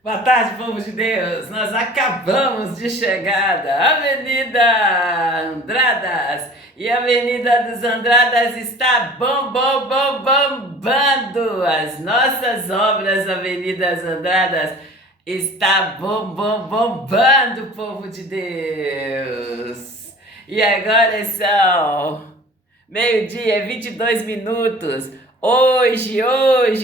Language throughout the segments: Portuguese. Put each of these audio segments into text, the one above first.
Boa tarde, povo de Deus. Nós acabamos de chegar da Avenida Andradas e a Avenida dos Andradas está bombando. As nossas obras, Avenidas Andradas, está bombando, povo de Deus. E agora são meio-dia, 22 minutos. Hoje,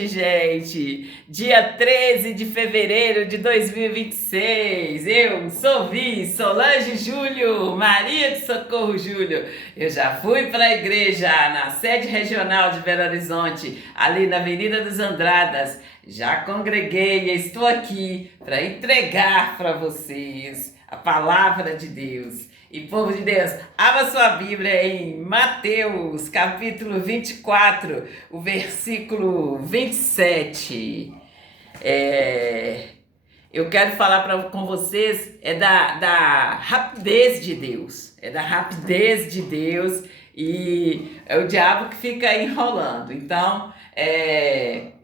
gente, dia 13 de fevereiro de 2026. Eu sou Solange Júlio, Maria de Socorro Júlio. Eu já fui para a igreja na sede regional de Belo Horizonte, ali na Avenida dos Andradas. Já congreguei e estou aqui para entregar para vocês a palavra de Deus. E povo de Deus, abra sua Bíblia em Mateus, capítulo 24, o versículo 27. Eu quero falar com vocês da rapidez de Deus. É da rapidez de Deus e é o diabo que fica enrolando. Então,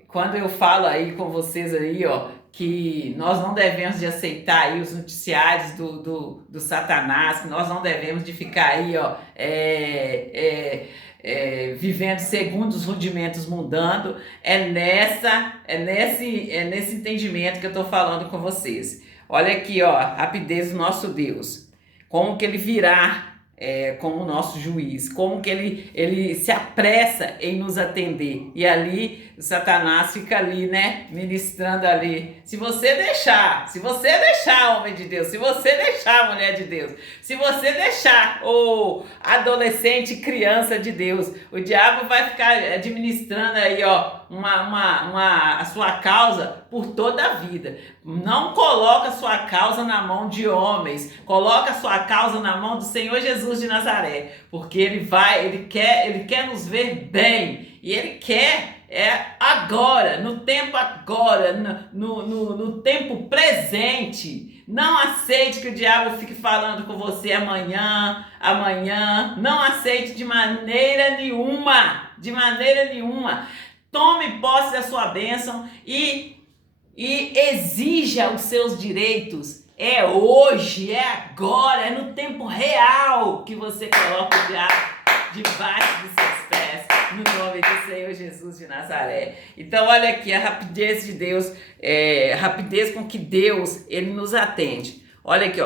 quando eu falo aí com vocês aí, que nós não devemos de aceitar aí os noticiários do Satanás, que nós não devemos de ficar aí, vivendo segundo os rudimentos mundando, nesse entendimento que eu estou falando com vocês. Olha aqui, rapidez do nosso Deus, como que ele virá como nosso juiz, como que ele se apressa em nos atender. E ali, o Satanás fica ali, né, ministrando ali. Se você deixar, homem de Deus, se você deixar, mulher de Deus, se você deixar o adolescente, criança de Deus, o diabo vai ficar administrando aí, a sua causa por toda a vida. Não coloca a sua causa na mão de homens, coloca a sua causa na mão do Senhor Jesus de Nazaré, porque ele quer nos ver bem, e ele quer agora, no tempo agora, no tempo presente. Não aceite que o diabo fique falando com você amanhã, não aceite de maneira nenhuma, Tome posse da sua bênção e exija os seus direitos. É hoje, é agora, é no tempo real que você coloca o diabo debaixo dos seus pés, no nome do Senhor Jesus de Nazaré. Então olha aqui a rapidez de Deus, a rapidez com que Deus ele nos atende. Olha aqui,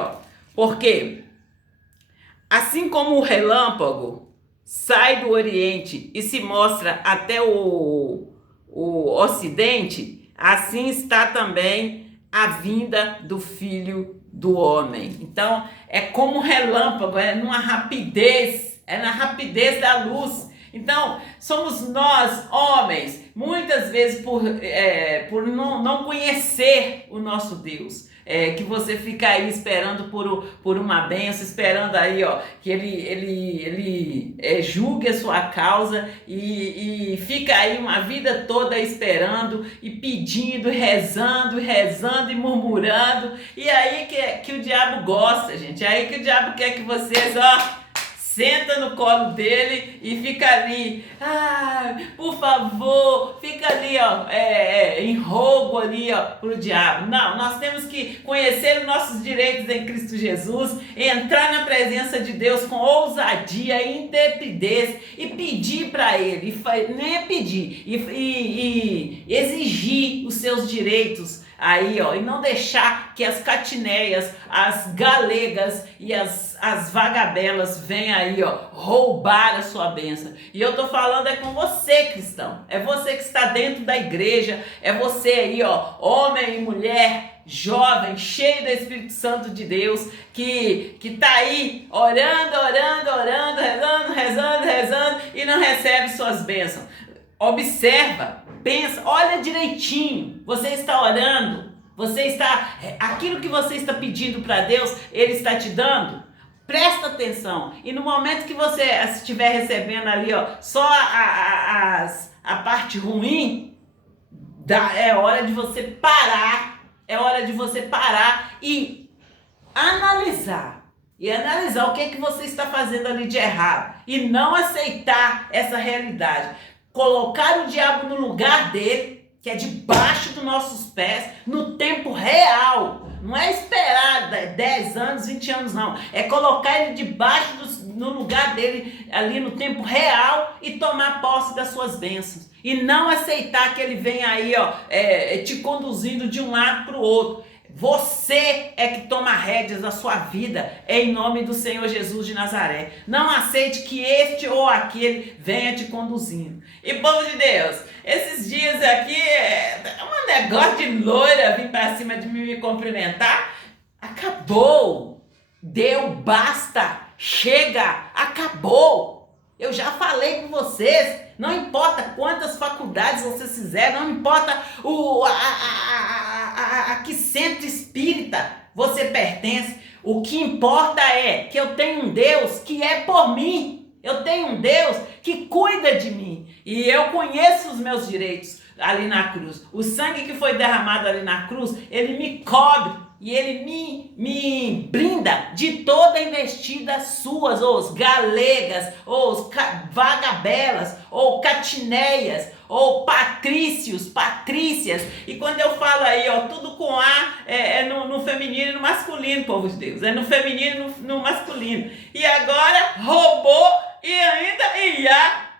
porque assim como o relâmpago sai do Oriente e se mostra até o Ocidente, assim está também a vinda do Filho do Homem. Então, é como um relâmpago, é na rapidez da luz. Então, somos nós, homens, muitas vezes por não conhecer o nosso Deus, que você fica aí esperando por uma bênção, esperando aí, que ele julgue a sua causa e fica aí uma vida toda esperando e pedindo, rezando e murmurando. E aí que o diabo gosta, gente. É aí que o diabo quer que vocês, senta no colo dele e fica ali, por favor, fica ali, em rogo ali, pro diabo. Não, nós temos que conhecer os nossos direitos em Cristo Jesus, entrar na presença de Deus com ousadia e intrepidez e pedir para ele, e exigir os seus direitos aí, e não deixar que as catineias, as galegas e as vagabelas venham aí, roubar a sua bênção. E eu tô falando com você, cristão. É você que está dentro da igreja, é você aí, homem e mulher, jovem, cheio do Espírito Santo de Deus, que tá aí orando, rezando e não recebe suas bênçãos. Observa, pensa, olha direitinho. Você está orando? Aquilo que você está pedindo para Deus, Ele está te dando? Presta atenção. E no momento que você estiver recebendo ali, só a parte ruim, é hora de você parar. É hora de você parar e analisar. E analisar o que você está fazendo ali de errado. E não aceitar essa realidade. Colocar o diabo no lugar dele que é debaixo dos nossos pés, no tempo real. Não é esperar 10 anos, 20 anos, não. É colocar ele debaixo no lugar dele, ali no tempo real, e tomar posse das suas bênçãos. E não aceitar que ele venha aí, te conduzindo de um lado para o outro. Você é que toma rédeas da sua vida, em nome do Senhor Jesus de Nazaré. Não aceite que este ou aquele venha te conduzindo. E povo de Deus, esses dias aqui é um negócio de loira vir para cima de mim me cumprimentar. Acabou. Deu, basta. Chega. Acabou. Eu já falei com vocês. Não importa quantas faculdades você fizer, não importa a que centro espírita você pertence. O que importa é que eu tenho um Deus que é por mim. Eu tenho um Deus que cuida de mim. E eu conheço os meus direitos ali na cruz. O sangue que foi derramado ali na cruz, ele me cobre. E ele me blinda de toda investida suas, ou os galegas, ou os vagabelas, ou catineias, ou patrícios, patrícias. E quando eu falo aí, tudo com A, é no feminino e no masculino, povo de Deus. É no feminino e no masculino. E agora, robô e ainda IA.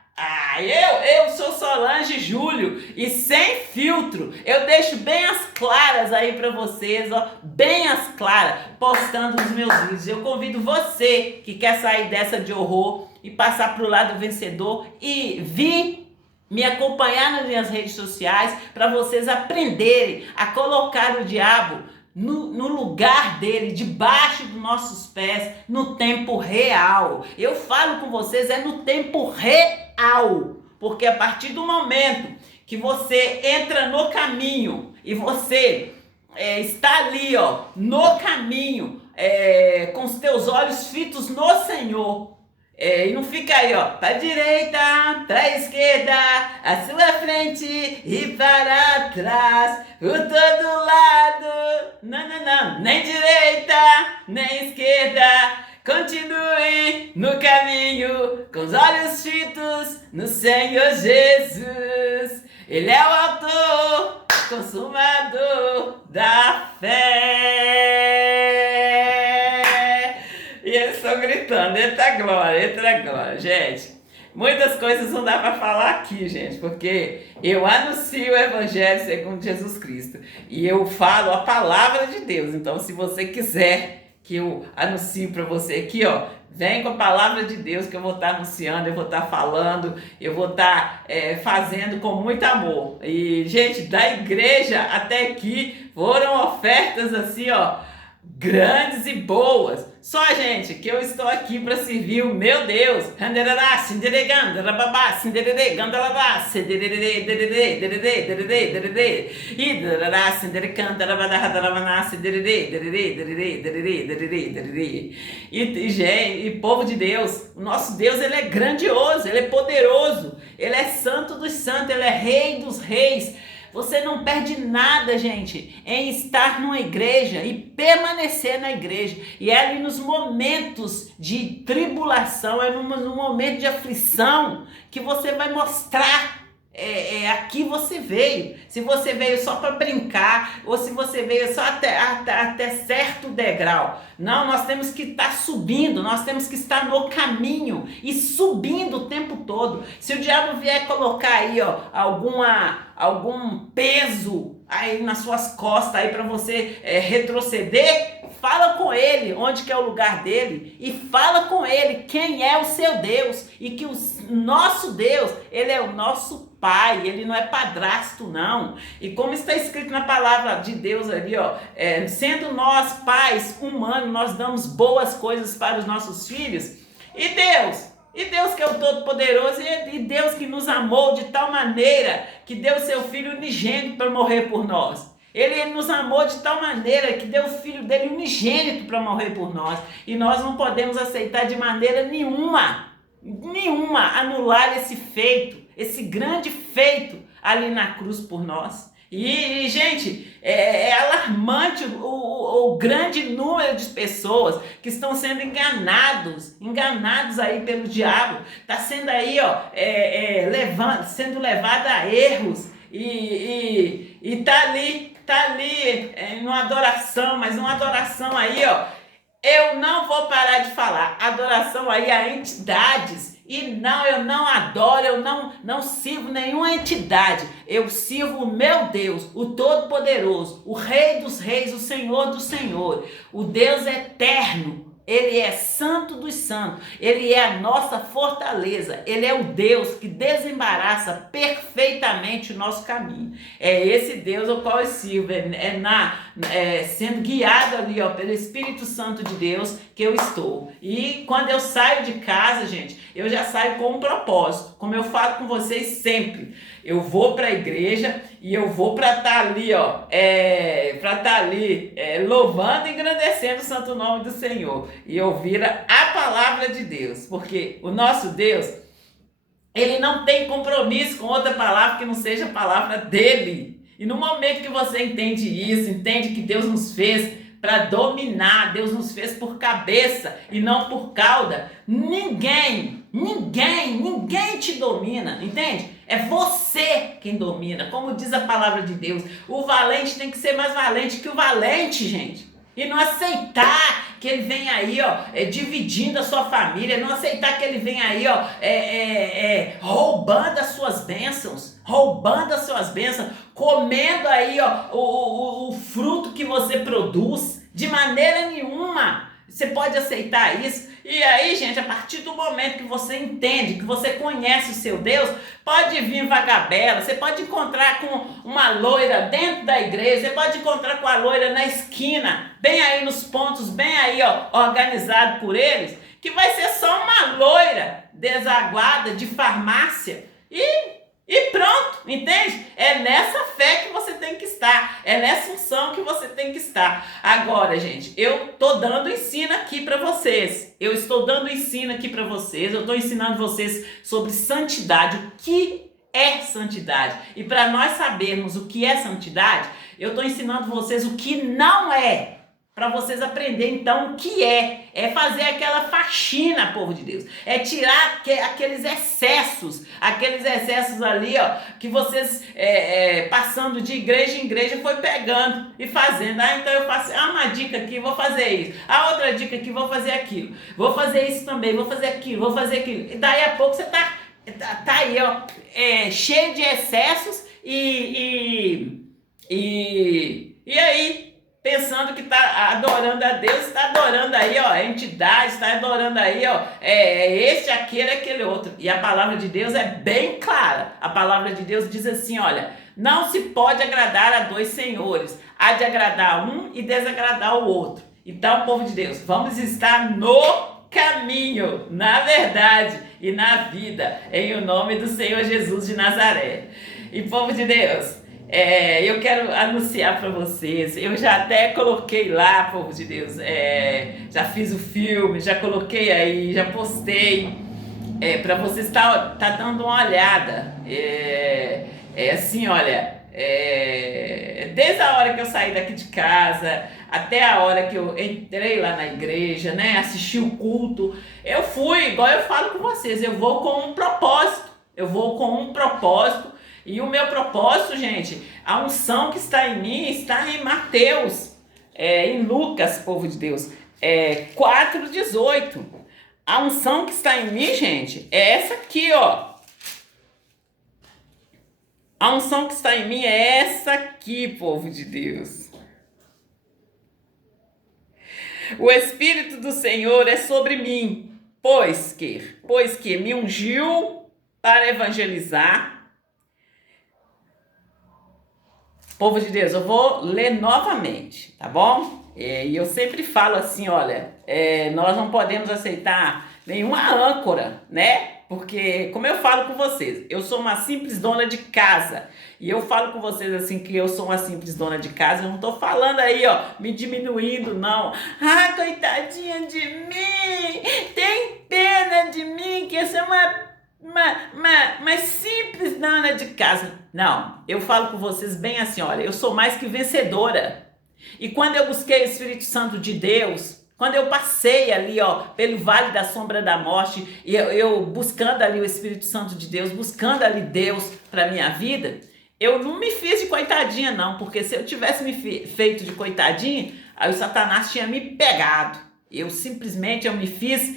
Eu sou Solange Júlio e sem filtro, eu deixo bem as claras aí para vocês, bem as claras, postando os meus vídeos. Eu convido você que quer sair dessa de horror e passar para o lado vencedor e vir me acompanhar nas minhas redes sociais para vocês aprenderem a colocar o diabo no lugar dele, debaixo dos nossos pés, no tempo real. Eu falo com vocês, é no tempo real, porque a partir do momento que você entra no caminho e você está ali, no caminho, com os teus olhos fitos no Senhor, e não fica aí, para direita, para esquerda, à sua frente e para trás, por todo lado, não, nem direita, nem esquerda, continue no caminho, com os olhos fitos no Senhor Jesus. Ele é o autor, consumador da fé. E eles estão gritando, eita glória, gente. Muitas coisas não dá para falar aqui, gente, porque eu anuncio o Evangelho segundo Jesus Cristo. E eu falo a palavra de Deus. Então, se você quiser que eu anuncie para você aqui, vem com a palavra de Deus que eu vou estar anunciando, eu vou estar falando, eu vou estar fazendo com muito amor. E, gente, da igreja até aqui foram ofertas assim, grandes e boas. Só, gente, que eu estou aqui para servir o meu Deus. E povo de Deus, o nosso Deus, ele é grandioso, ele é poderoso, ele é santo dos santos, ele é rei dos reis. Você não perde nada, gente, em estar numa igreja e permanecer na igreja. E é ali nos momentos de tribulação, é no momento de aflição que você vai mostrar aqui você veio. Se você veio só para brincar ou se você veio só até certo degrau. Não, nós temos que estar subindo, nós temos que estar no caminho e subindo o tempo todo. Se o diabo vier colocar aí algum peso aí nas suas costas aí para você retroceder, fala com ele onde que é o lugar dele e fala com ele quem é o seu Deus e que o nosso Deus, ele é o nosso Pai, ele não é padrasto não. E como está escrito na palavra de Deus ali, sendo nós pais humanos, nós damos boas coisas para os nossos filhos. E Deus que é o Todo-Poderoso, e Deus que nos amou de tal maneira que deu seu Filho unigênito para morrer por nós. Ele nos amou de tal maneira que deu o Filho dele unigênito para morrer por nós. E nós não podemos aceitar de maneira nenhuma anular esse feito, esse grande feito ali na cruz por nós. E gente, é alarmante o grande número de pessoas que estão sendo enganados aí pelo diabo. Está sendo aí, sendo levado a erros e tá ali numa adoração, mas uma adoração aí, ó, eu não vou parar de falar, adoração aí a entidades. E não, eu não adoro, eu não sirvo nenhuma entidade. Eu sirvo o meu Deus, o Todo-Poderoso, o Rei dos Reis, o Senhor dos Senhores, o Deus eterno. Ele é santo dos santos, ele é a nossa fortaleza, ele é o Deus que desembaraça perfeitamente o nosso caminho. É esse Deus ao qual eu sirvo, sendo guiado ali, ó, pelo Espírito Santo de Deus que eu estou. E quando eu saio de casa, gente, eu já saio com um propósito, como eu falo com vocês sempre. Eu vou para a igreja e eu vou para estar ali, ó, louvando e engrandecendo o santo nome do Senhor e ouvir a palavra de Deus, porque o nosso Deus, ele não tem compromisso com outra palavra que não seja a palavra dele. E no momento que você entende isso, entende que Deus nos fez para dominar, Deus nos fez por cabeça e não por cauda, ninguém te domina, entende? É você quem domina, como diz a palavra de Deus. O valente tem que ser mais valente que o valente, gente. E não aceitar que ele vem aí, ó, dividindo a sua família, não aceitar que ele vem aí, ó, roubando as suas bênçãos, comendo aí, ó, o fruto que você produz, de maneira nenhuma. Você pode aceitar isso? E aí, gente, a partir do momento que você entende, que você conhece o seu Deus, pode vir vagabela, você pode encontrar com uma loira dentro da igreja, você pode encontrar com a loira na esquina, bem aí nos pontos, bem aí, ó, organizado por eles, que vai ser só uma loira desaguada de farmácia e pronto, entende? É nessa fé que você tem que estar, é nessa unção que você tem que estar. Agora, gente, eu tô dando ensino aqui para vocês, eu estou ensinando vocês sobre santidade, o que é santidade. E para nós sabermos o que é santidade, eu estou ensinando vocês o que não é, para vocês aprenderem então o que é fazer aquela faxina, povo de Deus, é tirar aqueles excessos ali, ó, que vocês passando de igreja em igreja foi pegando e fazendo. Então eu faço uma dica aqui, vou fazer isso, a outra dica aqui, vou fazer aquilo, vou fazer isso também, vou fazer aquilo, e daí a pouco você tá aí, ó, cheio de excessos e aí pensando que está adorando a Deus, está adorando aí, ó, a entidade, está adorando aí, ó, esse, aquele outro. E a palavra de Deus é bem clara. A palavra de Deus diz assim, olha, não se pode agradar a dois senhores. Há de agradar um e desagradar o outro. Então, povo de Deus, vamos estar no caminho, na verdade e na vida, em o nome do Senhor Jesus de Nazaré. E povo de Deus, eu quero anunciar para vocês, eu já até coloquei lá, povo de Deus, já fiz o filme, já coloquei aí, já postei, para vocês tá dando uma olhada, assim, olha, desde a hora que eu saí daqui de casa, até a hora que eu entrei lá na igreja, né, assisti o culto, eu fui, igual eu falo com vocês, eu vou com um propósito, e o meu propósito, gente, a unção que está em mim está em Mateus, em Lucas, povo de Deus, 4:18. A unção que está em mim, gente, é essa aqui, ó. A unção que está em mim é essa aqui, povo de Deus. O Espírito do Senhor é sobre mim, pois que me ungiu para evangelizar. Povo de Deus, eu vou ler novamente, tá bom? E eu sempre falo assim, olha, nós não podemos aceitar nenhuma âncora, né? Porque, como eu falo com vocês, eu sou uma simples dona de casa. E eu falo com vocês assim que eu sou uma simples dona de casa. Eu não tô falando aí, ó, me diminuindo, não. Ah, coitadinha de mim! Tem pena de mim, que eu sou uma simples dona de casa. Não, eu falo com vocês bem assim, olha, eu sou mais que vencedora. E quando eu busquei o Espírito Santo de Deus, quando eu passei ali, ó, pelo vale da sombra da morte, e eu buscando ali o Espírito Santo de Deus, buscando ali Deus para minha vida, Eu não me fiz de coitadinha, não, porque se eu tivesse me feito de coitadinha, aí o Satanás tinha me pegado. Eu me fiz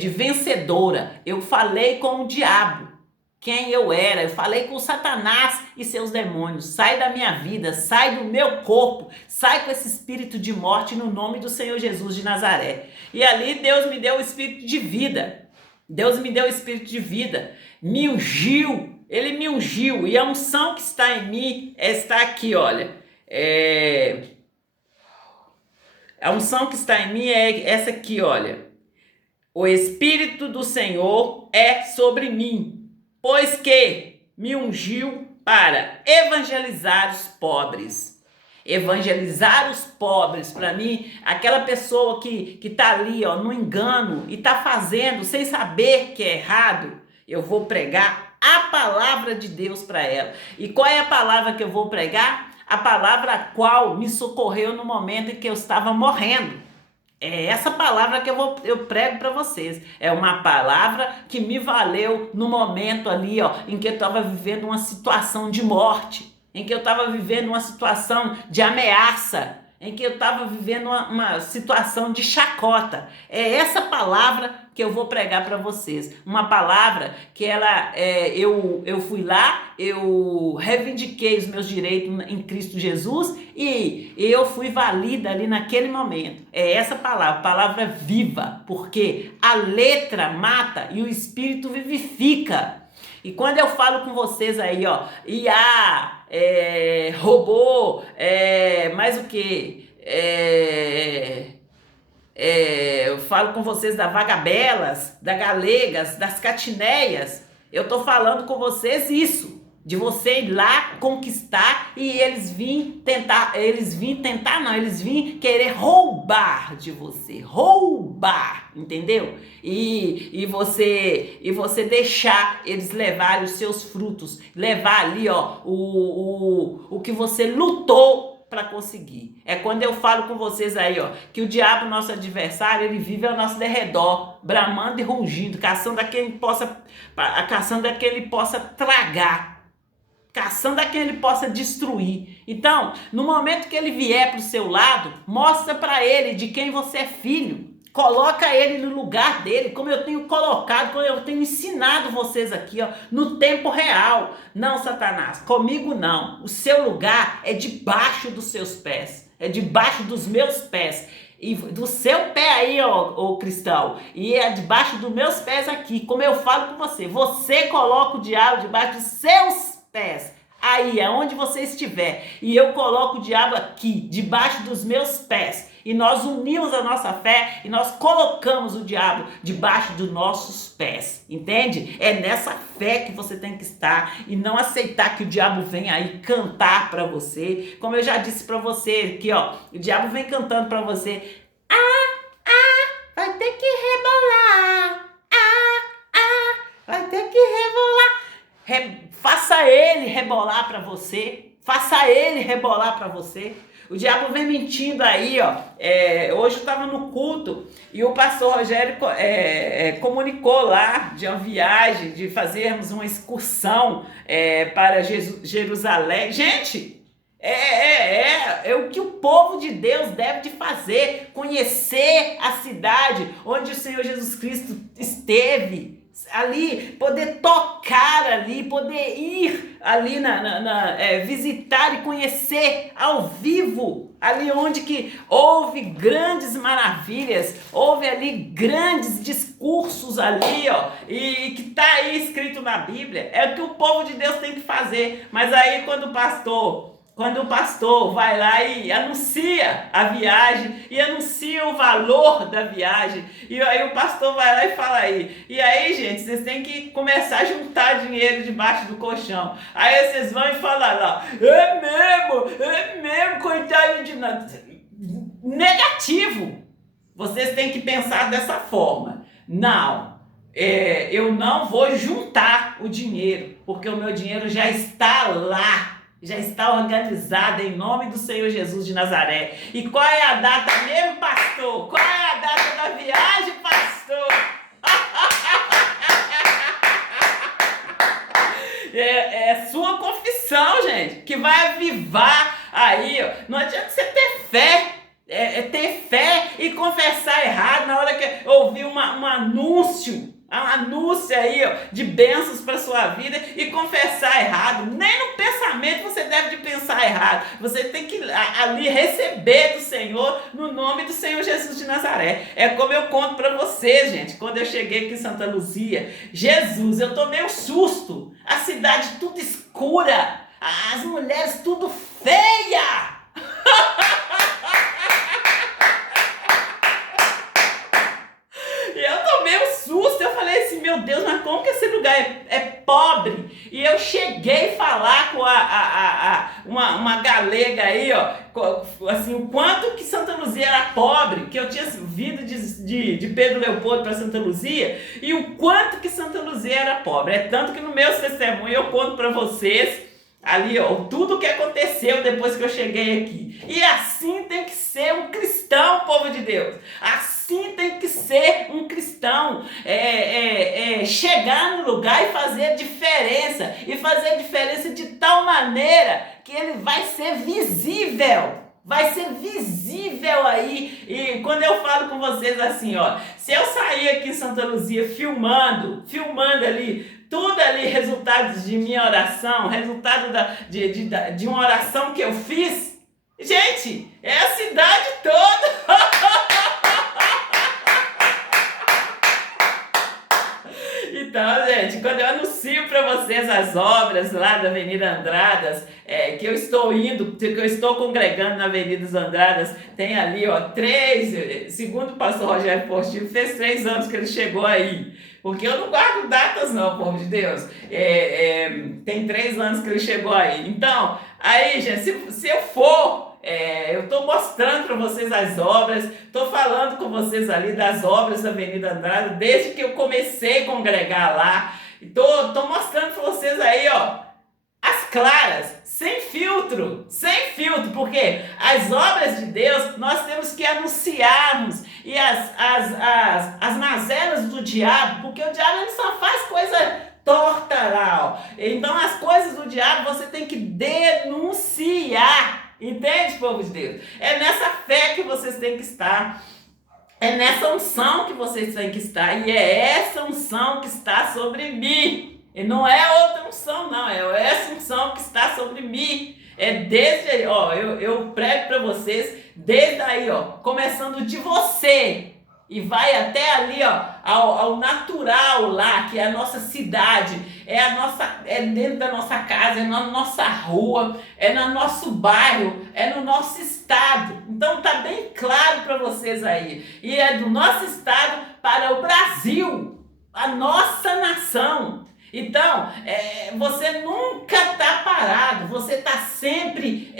de vencedora. Eu falei com o diabo quem eu era, eu falei com o Satanás e seus demônios. Sai da minha vida, sai do meu corpo, sai com esse espírito de morte no nome do Senhor Jesus de Nazaré. E ali Deus me deu o espírito de vida. Deus me deu o espírito de vida, me ungiu, ele me ungiu, e a unção que está em mim está aqui, olha. A unção que está em mim é essa aqui, olha. O Espírito do Senhor é sobre mim, pois que me ungiu para evangelizar os pobres. Evangelizar os pobres, para mim, aquela pessoa que tá ali, ó, no engano e tá fazendo sem saber que é errado, eu vou pregar a palavra de Deus para ela. E qual é a palavra que eu vou pregar? A palavra a qual me socorreu no momento em que eu estava morrendo. É essa palavra que eu prego para vocês. É uma palavra que me valeu no momento ali, ó, em que eu estava vivendo uma situação de morte, em que eu estava vivendo uma situação de ameaça, em que eu estava vivendo uma situação de chacota. É essa palavra que eu vou pregar para vocês. Uma palavra que eu fui lá, eu reivindiquei os meus direitos em Cristo Jesus e eu fui valida ali naquele momento. É essa palavra viva, porque a letra mata e o espírito vivifica. E quando eu falo com vocês aí, ó, IA, robô, mais o que? Eu falo com vocês da Vagabelas, da Galegas, das Catineias. Eu tô falando com vocês isso, de você ir lá conquistar e eles vêm querer roubar de você, roubar, entendeu? E você deixar eles levarem os seus frutos, levar ali, ó, o que você lutou para conseguir. É quando eu falo com vocês aí, ó, que o diabo, nosso adversário, ele vive ao nosso derredor, bramando e rugindo, caçando a quem ele possa tragar, caçando a quem ele possa destruir. Então, no momento que ele vier para o seu lado, mostra para ele de quem você é filho. Coloca ele no lugar dele, como eu tenho colocado, como eu tenho ensinado vocês aqui, ó, no tempo real. Não, Satanás, comigo não. O seu lugar é debaixo dos seus pés, é debaixo dos meus pés. E do seu pé aí, ó cristão, e é debaixo dos meus pés aqui, como eu falo com você. Você coloca o diabo debaixo dos seus pés. Aí, aonde você estiver, e eu coloco o diabo aqui, debaixo dos meus pés, e nós unimos a nossa fé e nós colocamos o diabo debaixo dos nossos pés, entende? É nessa fé que você tem que estar e não aceitar que o diabo venha aí cantar para você, como eu já disse para você aqui, ó, o diabo vem cantando para você, vai ter que rebolar, vai ter que rebolar. Faça ele rebolar para você. Faça ele rebolar para você. O diabo vem mentindo aí, ó. Hoje eu estava no culto e o pastor Rogério comunicou lá de uma viagem, de fazermos uma excursão para Jerusalém. Gente, é o que o povo de Deus deve de fazer. Conhecer a cidade onde o Senhor Jesus Cristo esteve. Ali, poder tocar ali, poder ir ali, visitar e conhecer ao vivo, ali onde que houve grandes maravilhas, houve ali grandes discursos ali, ó, e que tá aí escrito na Bíblia. É o que o povo de Deus tem que fazer. Mas aí quando o pastor vai lá e anuncia a viagem, e anuncia o valor da viagem, e aí o pastor vai lá e fala aí, e aí, gente, vocês têm que começar a juntar dinheiro debaixo do colchão. Aí vocês vão e falam lá, é mesmo, coitado de nada. Negativo. Vocês têm que pensar dessa forma. Não, eu não vou juntar o dinheiro, porque o meu dinheiro já está lá. Já está organizada em nome do Senhor Jesus de Nazaré. E qual é a data mesmo, pastor? Qual é a data da viagem, pastor? É sua confissão. convicção, gente, que vai avivar aí, ó. Não adianta você ter fé. Ter fé e confessar errado na hora que ouvir um anúncio aí, ó, de bênçãos para sua vida e confessar errado. Nem no pensamento você deve de pensar errado. Você tem que ali receber do Senhor no nome do Senhor Jesus de Nazaré. É como eu conto para vocês, gente, quando eu cheguei aqui em Santa Luzia, Jesus, eu tomei um susto. A cidade tudo escura, as mulheres tudo feia. Eu falei assim, meu Deus, mas como que esse lugar é pobre? E eu cheguei a falar com uma galega aí, ó, assim, o quanto que Santa Luzia era pobre, que eu tinha vindo de Pedro Leopoldo para Santa Luzia, e o quanto que Santa Luzia era pobre. É tanto que no meu testemunho eu conto para vocês ali, ó, tudo o que aconteceu depois que eu cheguei aqui. E assim tem que ser um cristão, povo de Deus. Assim tem que ser um cristão. Chegar no lugar e fazer diferença. E fazer diferença de tal maneira que ele vai ser visível. Vai ser visível aí. E quando eu falo com vocês assim, ó, se eu sair aqui em Santa Luzia filmando ali, tudo ali, resultados de minha oração, resultado de uma oração que eu fiz, gente, é a cidade toda. Então, gente, quando eu anuncio para vocês as obras lá da Avenida Andradas, que eu estou indo, que eu estou congregando na Avenida Andradas, tem ali, ó, segundo o pastor Rogério Portillo, fez 3 anos que ele chegou aí. Porque eu não guardo datas não, povo de Deus. Tem 3 anos que ele chegou aí. Então, aí, gente, se eu for... eu estou mostrando para vocês as obras, estou falando com vocês ali das obras da Avenida Andrade, desde que eu comecei a congregar lá. Estou mostrando para vocês aí, ó, as claras, sem filtro, porque as obras de Deus nós temos que anunciarmos, e as mazelas do diabo, porque o diabo ele só faz coisa torta lá, ó. Então as coisas do diabo você tem que denunciar. Entende, povo de Deus? É nessa fé que vocês têm que estar. É nessa unção que vocês têm que estar. E é essa unção que está sobre mim. E não é outra unção, não. É essa unção que está sobre mim. É desde aí, ó. Eu prego para vocês, desde aí, ó. Começando de você. E vai até ali, ó, ao natural lá, que é a nossa cidade, é dentro da nossa casa, é na nossa rua, é no nosso bairro, é no nosso estado. Então tá bem claro para vocês aí. E é do nosso estado para o Brasil, a nossa nação. Então, você nunca está parado, você está sempre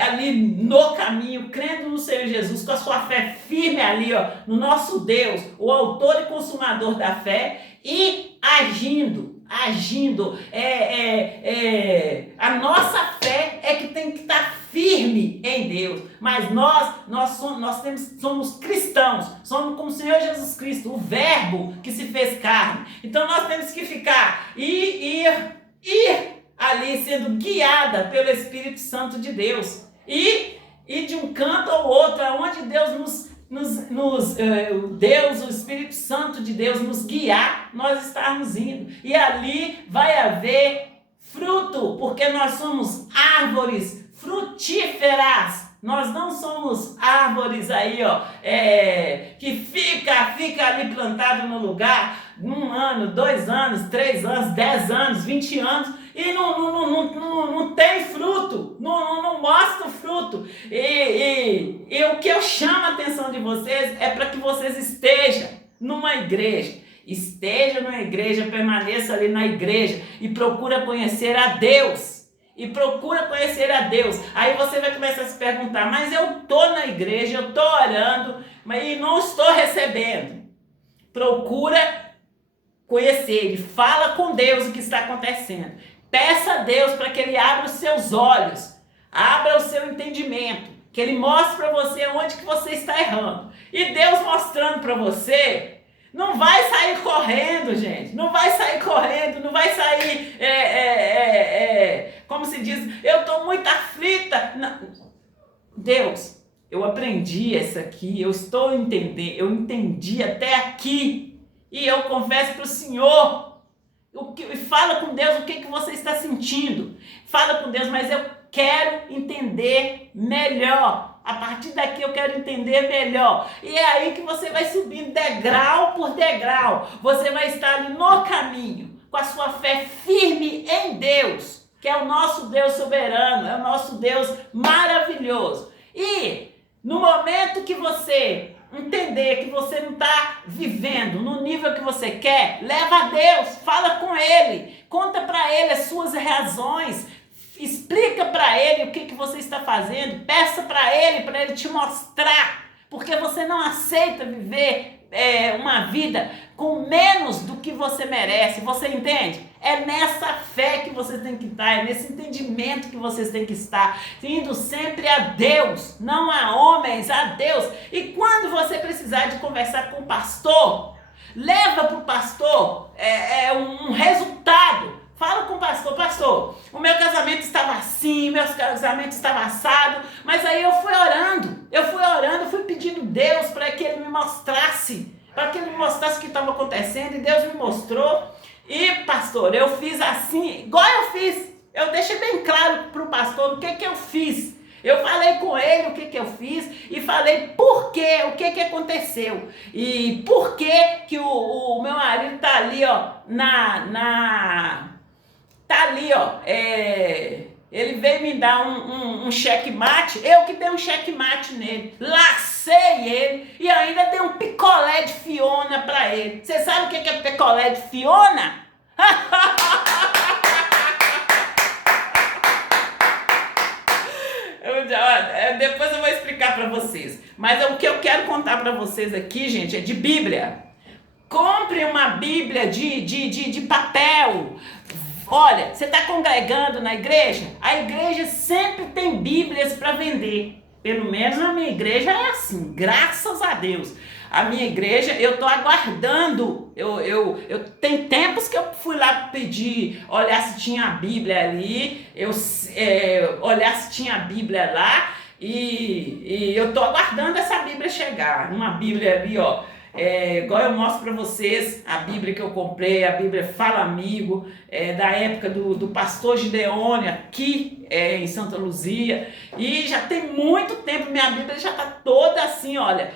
ali no caminho, crendo no Senhor Jesus, com a sua fé firme ali, ó, no nosso Deus, o autor e consumador da fé, e agindo. A nossa fé é que tem que estar firme em Deus, mas nós somos cristãos, somos como o Senhor Jesus Cristo, o verbo que se fez carne. Então nós temos que ficar ir ali sendo guiada pelo Espírito Santo de Deus, e de um canto ao outro, aonde Deus Deus, o Espírito Santo de Deus nos guiar, nós estarmos indo. E ali vai haver fruto, porque nós somos árvores frutíferas. Nós não somos árvores aí, ó, que fica ali plantado no lugar 1 ano, 2 anos, 3 anos, 10 anos, 20 anos, e não tem fruto, não mostra o fruto. E o que eu chamo a atenção de vocês é para que vocês estejam numa igreja. Esteja numa igreja, permaneça ali na igreja e procura conhecer a Deus. Aí você vai começar a se perguntar, mas eu estou na igreja, eu estou orando, mas não estou recebendo. Procura conhecer Ele, fala com Deus o que está acontecendo. Peça a Deus para que Ele abra os seus olhos, abra o seu entendimento, que Ele mostre para você onde que você está errando. E Deus mostrando para você, Não vai sair correndo, gente. Não vai sair correndo, não vai sair, como se diz, eu estou muito aflita. Não. Deus, eu aprendi essa aqui, eu estou entendendo, eu entendi até aqui. E eu confesso para o Senhor, fala com Deus o que você está sentindo. Fala com Deus, mas eu quero entender melhor. A partir daqui eu quero entender melhor. E é aí que você vai subindo degrau por degrau. Você vai estar ali no caminho, com a sua fé firme em Deus, que é o nosso Deus soberano, é o nosso Deus maravilhoso. E no momento que você entender que você não está vivendo no nível que você quer, leva a Deus, fala com Ele, conta para Ele as suas razões, explica para Ele o que você está fazendo, peça para Ele te mostrar, porque você não aceita viver uma vida com menos do que você merece, você entende? É nessa fé que vocês têm que estar, é nesse entendimento que vocês têm que estar, indo sempre a Deus, não a homens, a Deus. E quando você precisar de conversar com o pastor, leva para o pastor um resultado. Fala com o pastor, pastor, o meu casamento estava assim, meu casamento estava assado, mas aí eu fui orando, fui pedindo a Deus para que Ele me mostrasse, o que estava acontecendo, e Deus me mostrou. E pastor, eu fiz assim, igual eu fiz, eu deixei bem claro para o pastor o que eu fiz. Eu falei com ele o que eu fiz e falei por quê, o que aconteceu. E por que o meu marido tá ali, ó, tá ali, ó, ele veio me dar um checkmate, eu que dei um checkmate nele, lacei ele e ainda dei um picolé de Fiona pra ele. Você sabe o que é picolé de Fiona? Depois eu vou explicar pra vocês, mas o que eu quero contar pra vocês aqui, gente, é de Bíblia. Compre uma Bíblia de papel. Olha, você está congregando na igreja? A igreja sempre tem Bíblias para vender. Pelo menos na minha igreja é assim, graças a Deus. A minha igreja, eu estou aguardando. Tem tempos que eu fui lá pedir, olhar se tinha a Bíblia ali, olhar se tinha a Bíblia lá, e eu estou aguardando essa Bíblia chegar. Uma Bíblia ali, ó. Igual eu mostro para vocês a Bíblia que eu comprei, a Bíblia Fala Amigo, da época do pastor Gideone aqui em Santa Luzia, e já tem muito tempo, minha Bíblia já está toda assim, olha,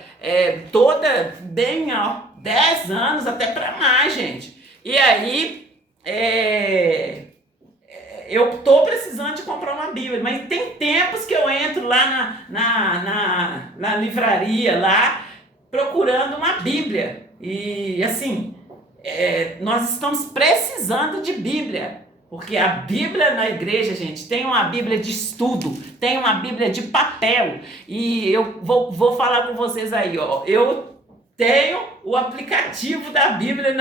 toda bem, ó, 10 anos, até para mais, gente. E aí, eu estou precisando de comprar uma Bíblia, mas tem tempos que eu entro lá na livraria, lá, procurando uma Bíblia. E assim, nós estamos precisando de Bíblia, porque a Bíblia na igreja, gente, tem uma Bíblia de estudo, tem uma Bíblia de papel, e eu vou falar com vocês aí, ó, eu tenho o aplicativo da Bíblia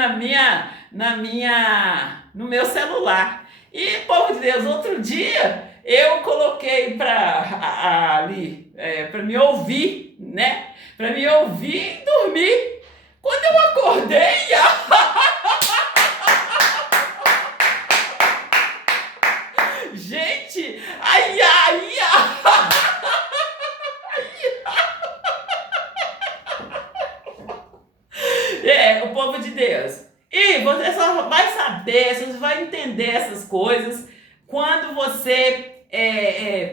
no meu celular. E, povo de Deus, outro dia eu coloquei para me ouvir, né? Para me ouvir e dormir. Quando eu acordei, gente, o povo de Deus. E você só vai saber, você vai entender essas coisas quando você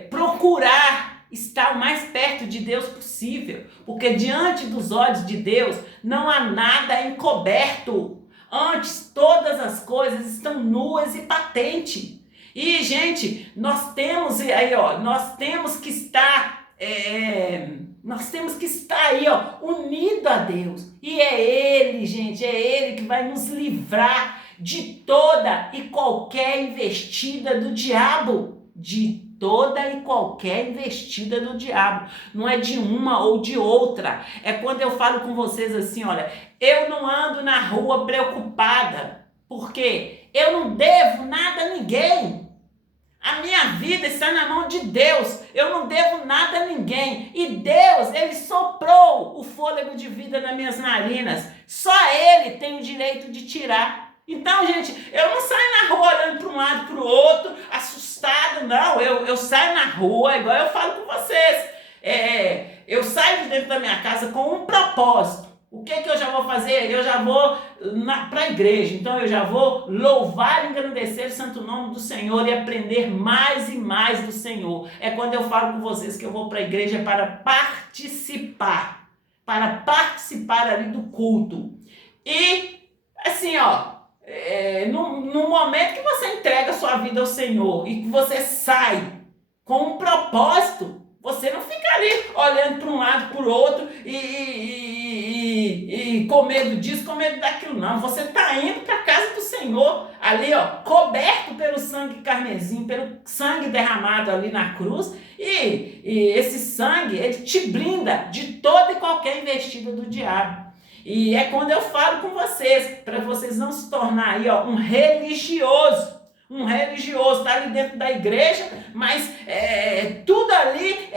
procurar estar o mais perto de Deus possível, porque diante dos olhos de Deus não há nada encoberto. Antes, todas as coisas estão nuas e patentes. E, gente, nós temos que estar aí, ó, unido a Deus. E é Ele, gente, é Ele que vai nos livrar de toda e qualquer investida do diabo. De toda e qualquer investida do diabo. Não é de uma ou de outra. É quando eu falo com vocês assim, olha, eu não ando na rua preocupada, porque eu não devo nada a ninguém. A minha vida está na mão de Deus. Eu não devo nada a ninguém. E Deus, Ele soprou o fôlego de vida nas minhas narinas. Só Ele tem o direito de tirar. Então, gente, eu não saio na rua olhando para um lado e para o outro, assustado, não. Eu saio na rua, igual eu falo com vocês. Eu saio de dentro da minha casa com um propósito. O que eu já vou fazer? Eu já vou para a igreja. Então eu já vou louvar e engrandecer o santo nome do Senhor e aprender mais e mais do Senhor. É quando eu falo com vocês que eu vou para a igreja para participar ali do culto. E assim, no momento que você entrega a sua vida ao Senhor e que você sai com um propósito, você não fica ali olhando para um lado, para o outro e com medo disso, com medo daquilo, não. Você está indo para a casa do Senhor, ali, coberto pelo sangue carmesim, pelo sangue derramado ali na cruz. E esse sangue, ele te blinda de toda e qualquer investida do diabo. E é quando eu falo com vocês, para vocês não se tornar aí, um religioso. Um religioso está ali dentro da igreja, mas tudo ali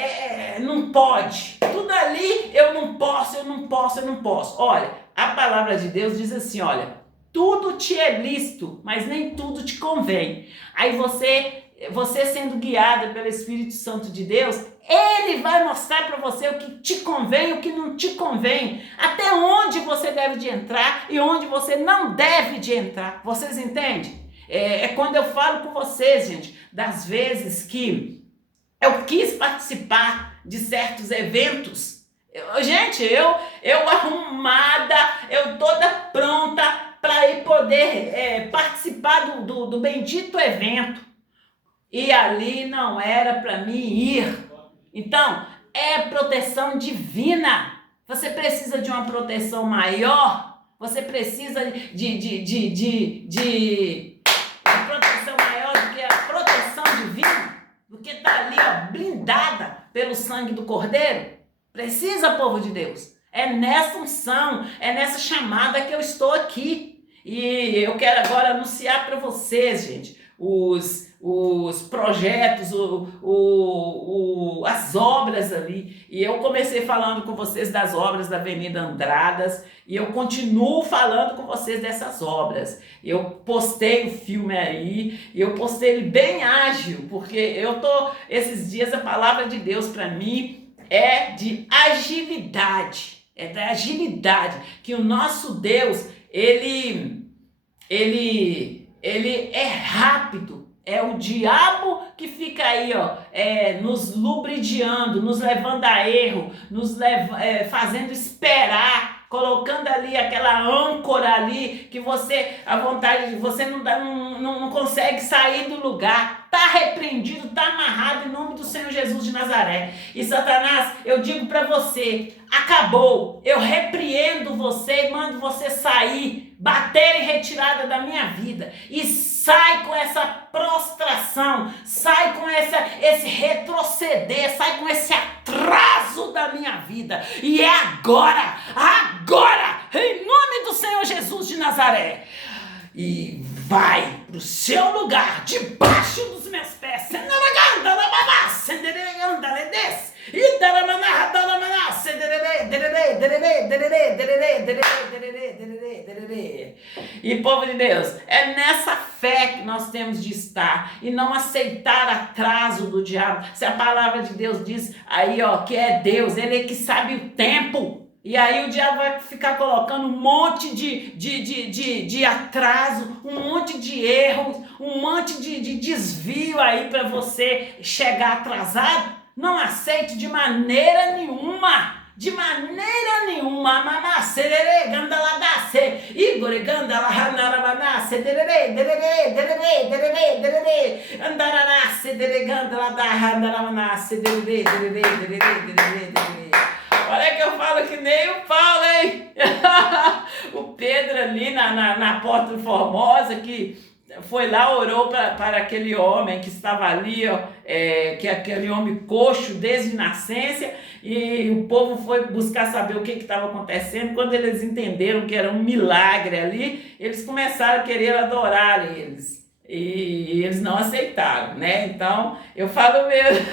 não pode. Tudo ali eu não posso. Olha, a palavra de Deus diz assim, olha, tudo te é lícito, mas nem tudo te convém. Aí você sendo guiada pelo Espírito Santo de Deus, Ele vai mostrar para você o que te convém e o que não te convém. Até onde você deve de entrar e onde você não deve de entrar. Vocês entendem? É quando eu falo com vocês, gente, das vezes que eu quis participar de certos eventos. Eu arrumada, eu toda pronta para ir poder participar do bendito evento. E ali não era para mim ir. Então, é proteção divina. Você precisa de uma proteção maior. Você precisa de proteção maior do que a proteção divina, do que está ali, blindada pelo sangue do Cordeiro. Precisa, povo de Deus. É nessa unção, é nessa chamada que eu estou aqui. E eu quero agora anunciar para vocês, gente, os projetos, as obras ali. E eu comecei falando com vocês das obras da Avenida Andradas e eu continuo falando com vocês dessas obras. Eu postei o filme aí e eu postei ele bem ágil, porque esses dias a palavra de Deus para mim é de agilidade. É da agilidade que o nosso Deus, ele é rápido. É o diabo que fica aí, nos lubridiando, nos levando a erro, fazendo esperar, colocando ali aquela âncora ali que você não consegue sair do lugar. Está repreendido, está amarrado em nome do Senhor Jesus de Nazaré. E Satanás, eu digo para você, acabou. Eu repreendo você e mando você sair, bater em retirada da minha vida. E sai com essa prostração, sai com esse retroceder, sai com esse atraso da minha vida. E é agora, em nome do Senhor Jesus de Nazaré. E vai pro seu lugar, debaixo dos meus pés. E povo de Deus, é nessa fé que nós temos de estar e não aceitar atraso do diabo. Se a palavra de Deus diz aí, que é Deus, Ele é que sabe o tempo. E aí o diabo vai ficar colocando um monte de atraso, um monte de erros, um monte de desvio aí para você chegar atrasado. Não aceite de maneira nenhuma. De maneira nenhuma. Mamá, serere, gandaladace, igore, gandala, hanarabanace, derere, derere, derere, derere, derere, andaranace, derere, gandalada, hanarabanace, derere, derere, derere, derere, derere. Olha que eu falo que nem o Paulo, hein? O Pedro ali na Porta do Formosa, que foi lá, orou para aquele homem que estava ali, que é aquele homem coxo desde nascença, e o povo foi buscar saber o que estava acontecendo. Quando eles entenderam que era um milagre ali, eles começaram a querer adorar eles. E eles não aceitaram, né? Então, eu falo mesmo...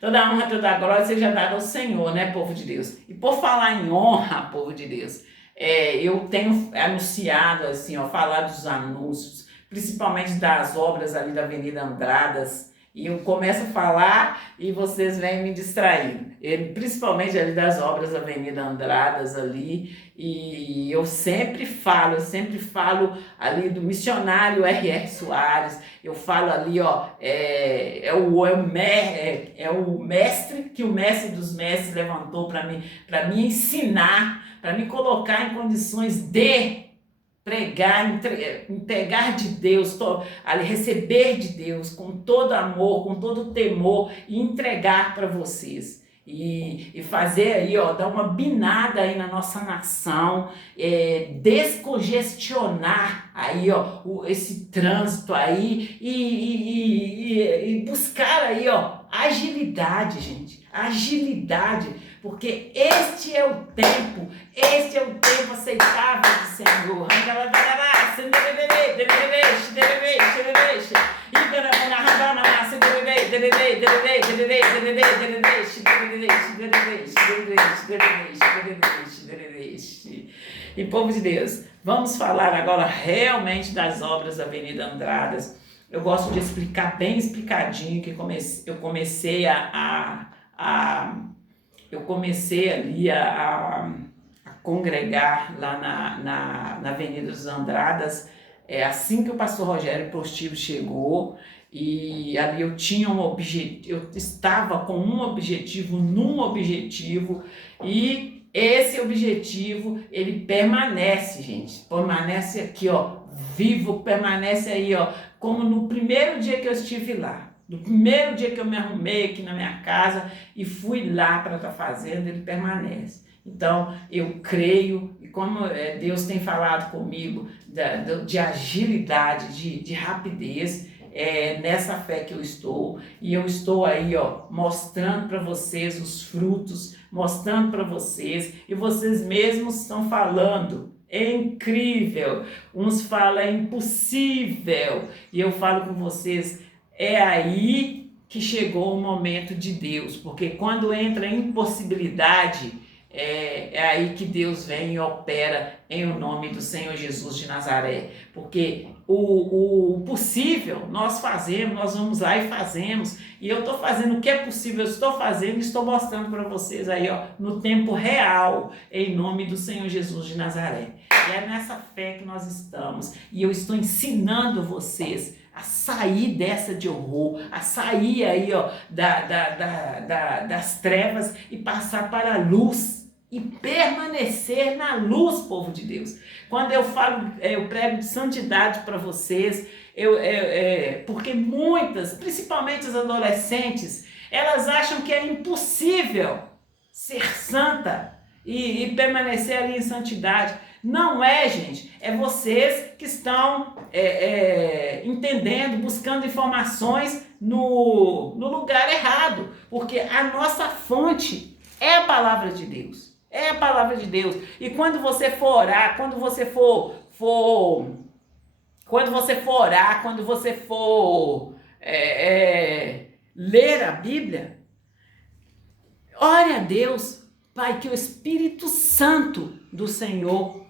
Toda honra, toda glória seja dada ao Senhor, né, povo de Deus? E por falar em honra, povo de Deus, eu tenho anunciado, assim, ó, falar dos anúncios, principalmente das obras ali da Avenida Andradas, e eu começo a falar e vocês vêm me distraindo. Principalmente ali das obras da Avenida Andradas ali, e eu sempre falo ali do missionário R.R. Soares, eu falo ali, ó, é o mestre que o mestre dos mestres levantou para me ensinar, para me colocar em condições de pregar, entregar de Deus, ali, receber de Deus com todo amor, com todo temor e entregar para vocês. E fazer aí, ó, dar uma binada aí na nossa nação, descongestionar aí, ó, esse trânsito aí e buscar aí, ó, agilidade, gente, agilidade, porque este é o tempo aceitável do Senhor. E povo de Deus, vamos falar agora realmente das obras da Avenida Andradas. Eu gosto de explicar bem explicadinho, que eu comecei ali a congregar lá na Avenida dos Andradas, assim que o pastor Rogério Postivo chegou, e ali eu tinha um objetivo, eu estava com um objetivo, e esse objetivo, ele permanece, gente, permanece aqui, ó, vivo, permanece aí, ó, como no primeiro dia que eu estive lá. No primeiro dia que eu me arrumei aqui na minha casa e fui lá para estar fazendo, ele permanece. Então, eu creio, e como Deus tem falado comigo de agilidade, de rapidez, nessa fé que eu estou, e eu estou aí, ó, mostrando para vocês os frutos, mostrando para vocês, e vocês mesmos estão falando. É incrível, uns falam é impossível, e eu falo com vocês, é aí que chegou o momento de Deus, porque quando entra em impossibilidade, é aí que Deus vem e opera em o nome do Senhor Jesus de Nazaré, porque o possível nós fazemos, nós vamos lá e fazemos, e eu estou fazendo o que é possível, eu estou fazendo e estou mostrando para vocês aí, ó, no tempo real, em nome do Senhor Jesus de Nazaré. E é nessa fé que nós estamos, e eu estou ensinando vocês a sair dessa de horror, a sair aí, ó, das trevas e passar para a luz e permanecer na luz, povo de Deus. Quando eu falo, eu prego de santidade para vocês, porque muitas, principalmente as adolescentes, elas acham que é impossível ser santa e permanecer ali em santidade. Não é, gente, é vocês que estão entendendo, buscando informações no lugar errado, porque a nossa fonte é a palavra de Deus, é a palavra de Deus. E quando você for orar, quando você for orar, quando você for ler a Bíblia, ore a Deus, Pai, que o Espírito Santo do Senhor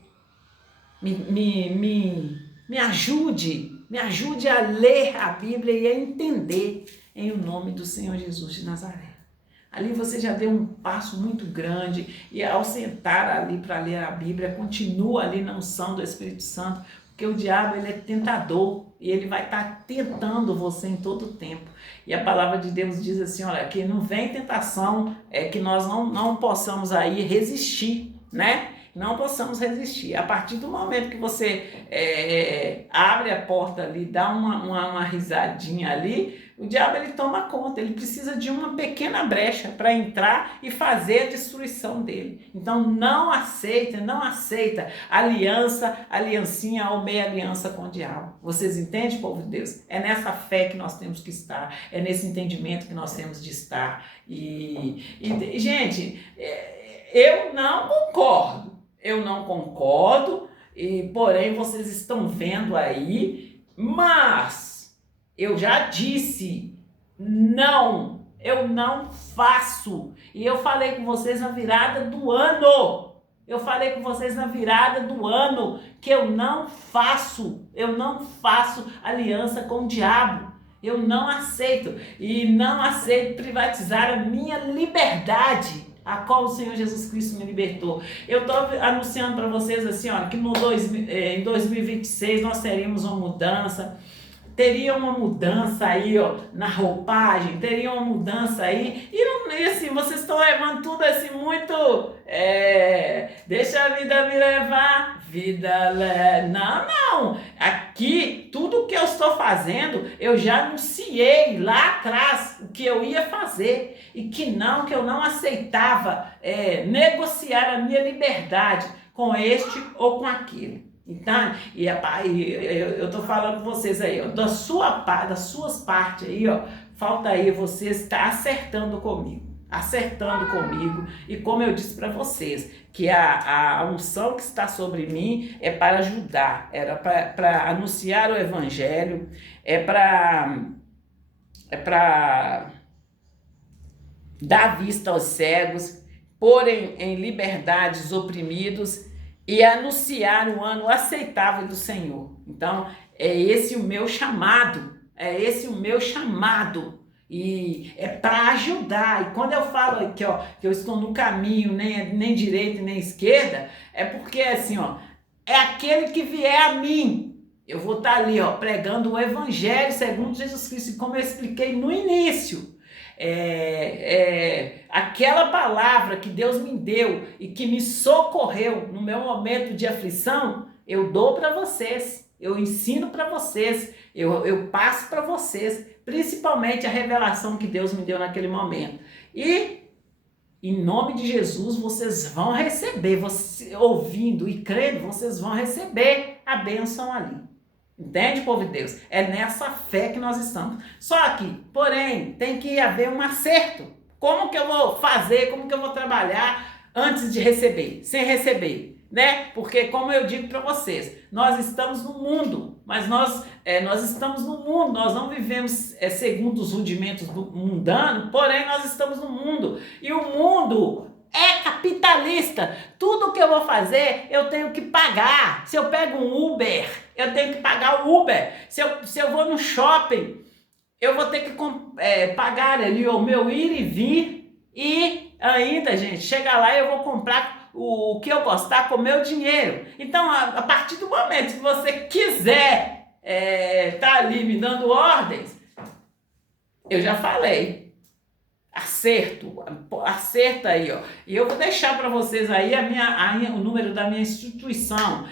me ajude a ler a Bíblia e a entender em o nome do Senhor Jesus de Nazaré. Ali você já deu um passo muito grande, e ao sentar ali para ler a Bíblia, continua ali na unção do Espírito Santo, porque o diabo, ele é tentador, e ele vai estar tentando você em todo o tempo. E a palavra de Deus diz assim, olha, que não vem tentação, que nós não possamos aí resistir, né? não possamos resistir. A partir do momento que você abre a porta ali, dá uma risadinha ali, o diabo ele toma conta, ele precisa de uma pequena brecha para entrar e fazer a destruição dele. Então não aceita aliancinha ou meia aliança com o diabo. Vocês entendem, povo de Deus? É nessa fé que nós temos que estar, é nesse entendimento que nós temos de estar. E gente, eu não concordo, e porém vocês estão vendo aí, mas eu já disse, não, eu não faço. E eu falei com vocês na virada do ano. Que eu não faço aliança com o diabo. Eu não aceito. E não aceito privatizar a minha liberdade, a qual o Senhor Jesus Cristo me libertou. Eu estou anunciando para vocês assim, ó, que em 2026 nós teremos uma mudança. Teria uma mudança aí, ó, na roupagem, teria uma mudança aí, e assim, vocês estão levando tudo assim muito, deixa a vida me levar, não, aqui, tudo que eu estou fazendo, eu já anunciei lá atrás o que eu ia fazer, e que eu não aceitava negociar a minha liberdade com este ou com aquele. Então, eu tô falando com vocês aí, ó, das suas partes aí, ó, falta aí você estar acertando comigo, e como eu disse para vocês, que a unção que está sobre mim é para ajudar, era para anunciar o evangelho, é para dar vista aos cegos, pôr em liberdade os oprimidos, e anunciar um ano aceitável do Senhor. Então, é esse o meu chamado, e é para ajudar. E quando eu falo aqui, ó, que eu estou no caminho, nem direita nem esquerda, é porque assim, ó, é aquele que vier a mim. Eu vou estar ali, ó, pregando o evangelho segundo Jesus Cristo, como eu expliquei no início. Aquela palavra que Deus me deu e que me socorreu no meu momento de aflição, eu dou para vocês, eu ensino para vocês, eu passo para vocês, principalmente a revelação que Deus me deu naquele momento. E em nome de Jesus vocês vão receber, ouvindo e crendo, vocês vão receber a bênção ali. Entende, povo de Deus? É nessa fé que nós estamos. Só que, porém, tem que haver um acerto. Como que eu vou fazer, como que eu vou trabalhar antes de receber, sem receber, né? Porque, como eu digo para vocês, nós estamos no mundo, mas nós estamos no mundo, nós não vivemos segundo os rudimentos do mundano, porém nós estamos no mundo. E o mundo é capitalista. Tudo que eu vou fazer, eu tenho que pagar. Se eu pego um Uber, eu tenho que pagar o Uber. Se eu vou no shopping, eu vou ter que pagar ali o meu ir e vir. E ainda, gente, chega lá e eu vou comprar o que eu gostar com o meu dinheiro. Então, a partir do momento que você quiser tá ali me dando ordens, eu já falei. Acerta aí, ó. E eu vou deixar para vocês aí o número da minha instituição.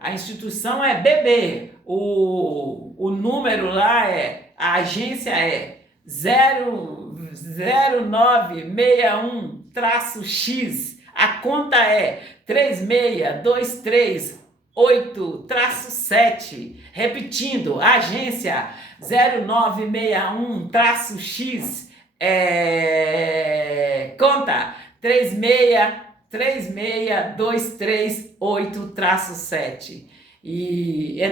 A instituição é BB. O número lá a agência é 0961-X. A conta é 36238-7. Repetindo, a agência 0961-X, conta 36238-7. E é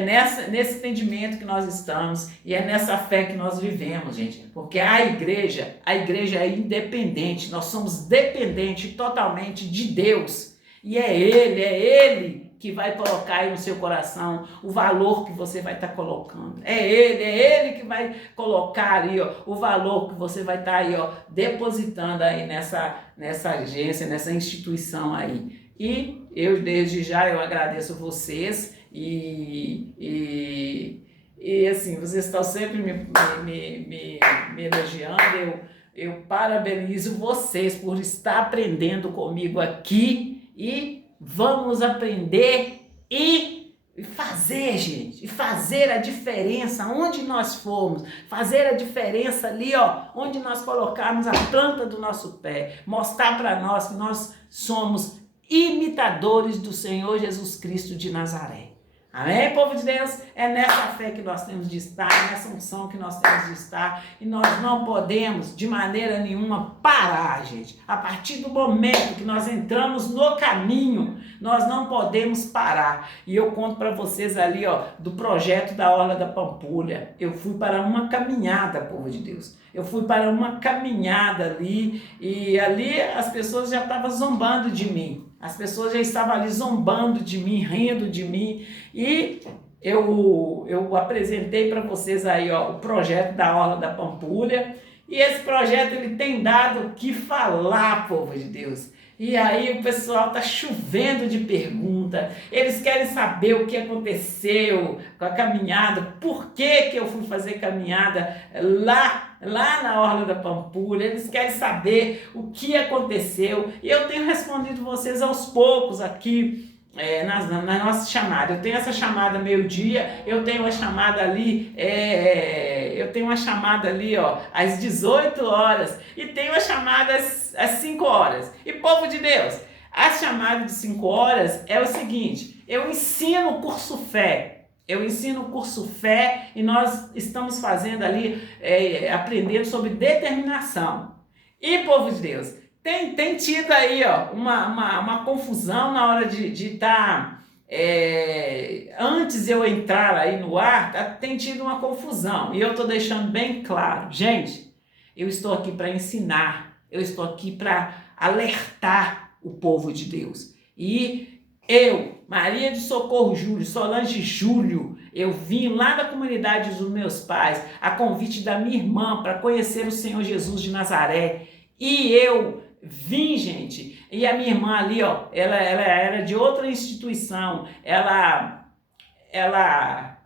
nesse entendimento que nós estamos, e é nessa fé que nós vivemos, gente. Porque a igreja é independente, nós somos dependentes totalmente de Deus. E é Ele que vai colocar aí no seu coração o valor que você vai estar colocando. É Ele que vai colocar aí, ó, o valor que você vai estar aí, ó, depositando aí nessa agência, nessa instituição aí. E eu, desde já, eu agradeço vocês e assim, vocês estão sempre me elogiando, eu parabenizo vocês por estar aprendendo comigo aqui e vamos aprender e fazer, gente, e fazer a diferença onde nós formos, fazer a diferença ali, ó, onde nós colocarmos a planta do nosso pé, mostrar para nós que nós somos imitadores do Senhor Jesus Cristo de Nazaré. Amém, povo de Deus? É nessa fé que nós temos de estar, nessa unção que nós temos de estar, e nós não podemos de maneira nenhuma parar, gente. A partir do momento que nós entramos no caminho, nós não podemos parar. E eu conto para vocês ali, ó, do projeto da Orla da Pampulha. Eu fui para uma caminhada, povo de Deus. Eu fui para uma caminhada ali, e ali as pessoas já estavam zombando de mim. As pessoas já estavam ali zombando de mim, rindo de mim, e eu apresentei para vocês aí, ó, o projeto da Orla da Pampulha, e esse projeto ele tem dado o que falar, povo de Deus. E aí o pessoal tá chovendo de pergunta, eles querem saber o que aconteceu com a caminhada, por que eu fui fazer caminhada lá na Orla da Pampulha, eles querem saber o que aconteceu, e eu tenho respondido vocês aos poucos aqui, na nossa chamada. Eu tenho essa chamada meio-dia, eu tenho uma chamada ali, ó, às 18 horas, e tenho a chamada às 5 horas. E povo de Deus, a chamada de 5 horas é o seguinte: eu ensino o curso fé. Eu ensino o curso fé e nós estamos fazendo ali, aprendendo sobre determinação. E povo de Deus, tem tido aí, ó, uma confusão na hora de estar, antes de eu entrar aí no ar, tem tido uma confusão. E eu estou deixando bem claro, gente, eu estou aqui para ensinar, eu estou aqui para alertar o povo de Deus. E eu, Maria de Socorro Júlio, Solange Júlio, eu vim lá da comunidade dos meus pais, a convite da minha irmã, para conhecer o Senhor Jesus de Nazaré. E eu vim, gente, e a minha irmã ali, ó, ela era de outra instituição, ela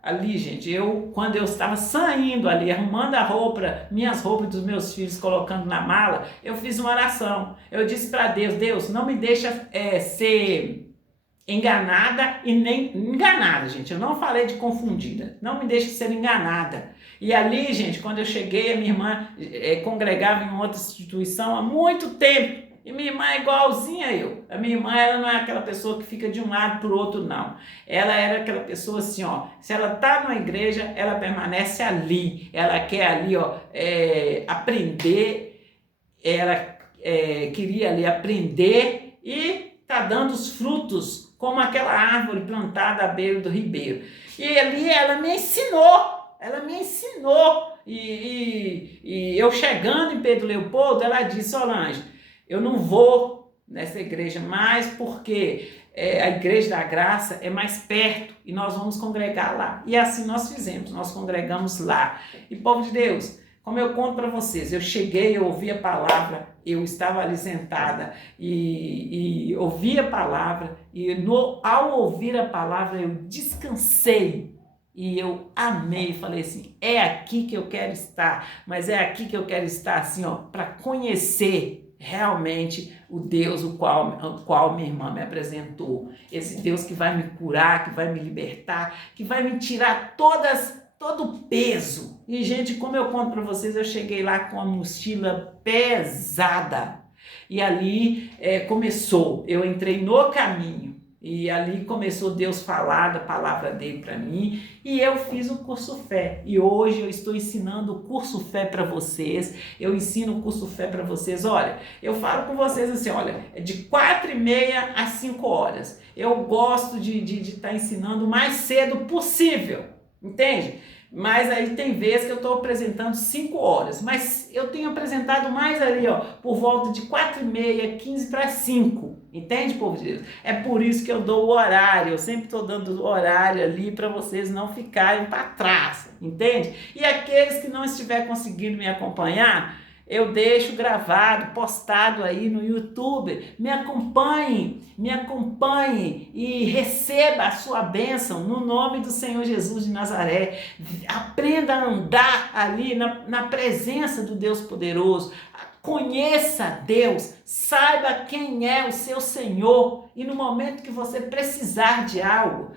ali, gente, quando eu estava saindo ali, arrumando a roupa, minhas roupas dos meus filhos, colocando na mala, eu fiz uma oração. Eu disse para Deus: Deus, não me deixa ser enganada e nem enganada, gente. Eu não falei de confundida. Não me deixe ser enganada. E ali, gente, quando eu cheguei, a minha irmã congregava em outra instituição há muito tempo. E minha irmã é igualzinha a eu. A minha irmã, ela não é aquela pessoa que fica de um lado para o outro, não. Ela era aquela pessoa assim, ó. Se ela tá numa igreja, ela permanece ali. Ela quer ali, ó, aprender. Ela queria ali aprender e tá dando os frutos como aquela árvore plantada à beira do ribeiro. E ali ela me ensinou, e eu chegando em Pedro Leopoldo, ela disse: Solange, eu não vou nessa igreja mais porque a Igreja da Graça é mais perto e nós vamos congregar lá. E assim nós fizemos, nós congregamos lá. E povo de Deus, como eu conto para vocês, eu cheguei, eu ouvi a palavra, eu estava ali sentada e ouvi a palavra, e ao ouvir a palavra eu descansei e eu amei, falei assim: é aqui que eu quero estar, mas é aqui que eu quero estar assim, ó, para conhecer realmente o Deus o qual minha irmã me apresentou, esse Deus que vai me curar, que vai me libertar, que vai me tirar todo o peso. E, gente, como eu conto para vocês, eu cheguei lá com uma mochila pesada. E ali começou, eu entrei no caminho. E ali começou Deus falar da palavra dele para mim. E eu fiz o curso fé. E hoje eu estou ensinando o curso fé para vocês. Eu ensino o curso fé para vocês. Olha, eu falo com vocês assim, olha, é de 4h30 às 5 horas. Eu gosto de estar ensinando o mais cedo possível. Entende? Mas aí tem vezes que eu estou apresentando 5 horas, mas eu tenho apresentado mais ali, ó, por volta de 4h30, 15 para 5, entende, povo de Deus? É por isso que eu dou o horário, eu sempre estou dando o horário ali para vocês não ficarem para trás, entende? E aqueles que não estiver conseguindo me acompanhar, eu deixo gravado, postado aí no YouTube. Me acompanhe e receba a sua bênção no nome do Senhor Jesus de Nazaré. Aprenda a andar ali na presença do Deus poderoso. Conheça Deus, saiba quem é o seu Senhor, e no momento que você precisar de algo,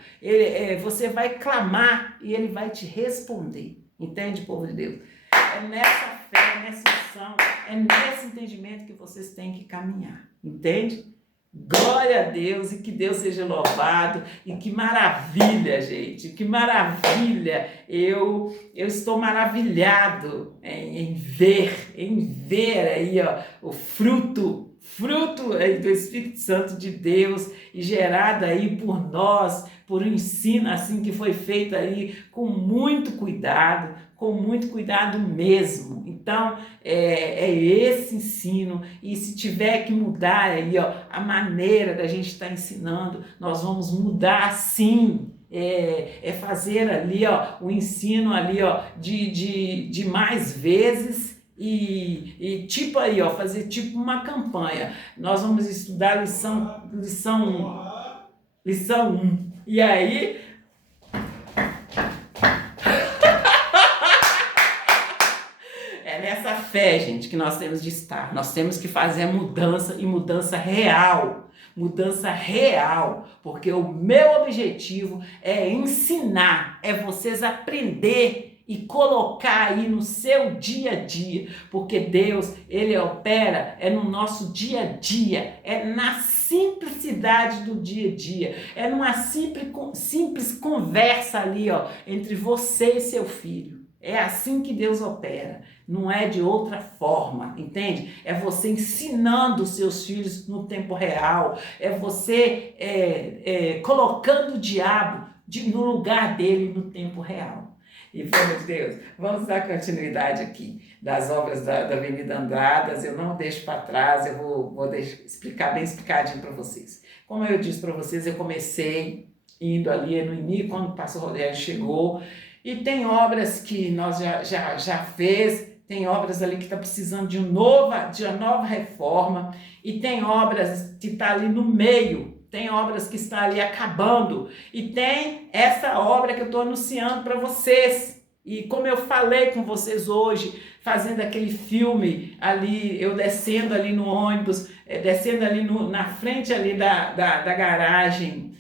você vai clamar e Ele vai te responder. Entende, povo de Deus? É nessa fé, nessa unção, é nesse entendimento que vocês têm que caminhar. Entende? Glória a Deus, e que Deus seja louvado, e que maravilha, gente, que maravilha, eu estou maravilhado em ver aí, ó, o fruto aí do Espírito Santo de Deus, e gerado aí por nós, por um ensino assim que foi feito aí com muito cuidado mesmo. Então, é esse ensino, e se tiver que mudar aí, ó, a maneira da gente estar ensinando, nós vamos mudar sim. Fazer ali, ó, o ensino ali, ó, de mais vezes, e tipo aí, ó, fazer tipo uma campanha. Nós vamos estudar lição 1. E aí, nessa fé, gente, que nós temos de estar. Nós temos que fazer a mudança, e mudança real, porque o meu objetivo é ensinar, é vocês aprender e colocar aí no seu dia a dia, porque Deus, Ele opera no nosso dia a dia, na simplicidade do dia a dia, numa simples conversa ali, ó, entre você e seu filho. É assim que Deus opera, não é de outra forma, entende? É você ensinando os seus filhos no tempo real, é você colocando o diabo no lugar dele no tempo real. E, povo de Deus, vamos dar continuidade aqui das obras da Avenida Andradas. Eu não deixo para trás, eu vou explicar bem explicadinho para vocês. Como eu disse para vocês, eu comecei indo ali no início, quando o pastor Rogério chegou, e tem obras que nós já fez, tem obras ali que está precisando de uma nova reforma, e tem obras que está ali no meio, tem obras que está ali acabando, e tem essa obra que eu estou anunciando para vocês. E como eu falei com vocês hoje, fazendo aquele filme ali, eu descendo ali no ônibus, descendo ali na frente ali da garagem,